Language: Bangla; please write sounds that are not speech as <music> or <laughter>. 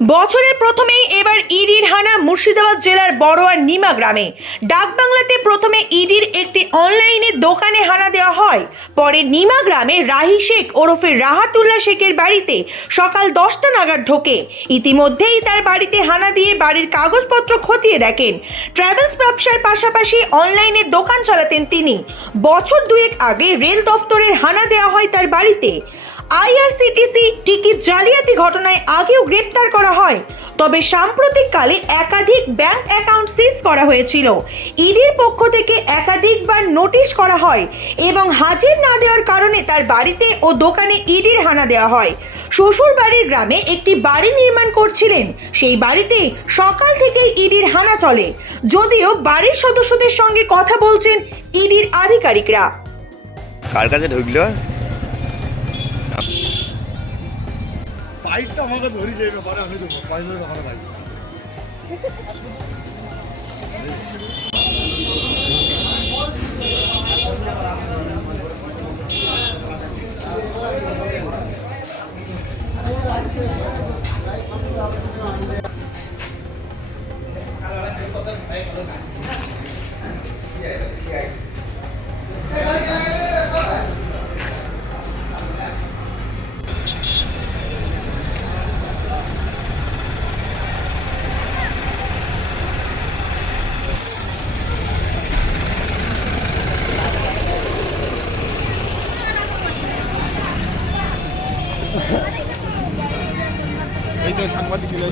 বছরের প্রথমেই এবার ইডির হানা মুর্শিদাবাদ জেলার বড়োয়া নিমা গ্রামে। ডাকবাংলাতে প্রথমে ইডির একটি অনলাইনে দোকানে হানা দেওয়া হয়। পরে নিমা গ্রামে রাহি শেখ ওরফে রাহাতুল্লাহ শেখের বাড়িতে সকাল দশটা নাগাদ ঢোকে। ইতিমধ্যেই তার বাড়িতে হানা দিয়ে বাড়ির কাগজপত্র খতিয়ে দেখেন। ট্রাভেলস ব্যবসার পাশাপাশি অনলাইনে দোকান চালাতেন তিনি। বছর দুয়েক আগে রেল দফতরের হানা দেওয়া হয় তার বাড়িতে। আইআরসিটিসি টিকিট জালিয়াতি ঘটনায় আগেও গ্রেপ্তার করা হয়। তবে সাম্প্রতিককালে একাধিক ব্যাংক অ্যাকাউন্ট সিজ করা হয়েছিল। ইডির পক্ষ থেকে একাধিকবার নোটিশ করা হয় এবং হাজির না দেওয়ার কারণে তার বাড়িতে ও দোকানে ইডির হানা দেওয়া হয়। শ্বশুর বাড়ির গ্রামে একটি বাড়ি নির্মাণ করছিলেন। সেই বাড়িতে সকাল থেকেই ইডির হানা চলে। যদিও বাড়ির সদস্যদের সঙ্গে কথা বলছেন ইডির আধিকারিকরা। কার কাছে ঢুকলো? পাইপটা আমাকে ধরি যাবে পরে আমি দেবো। পাইপের ওখানে পাইপ <laughs> এই তো সাংবাদিক ছিল।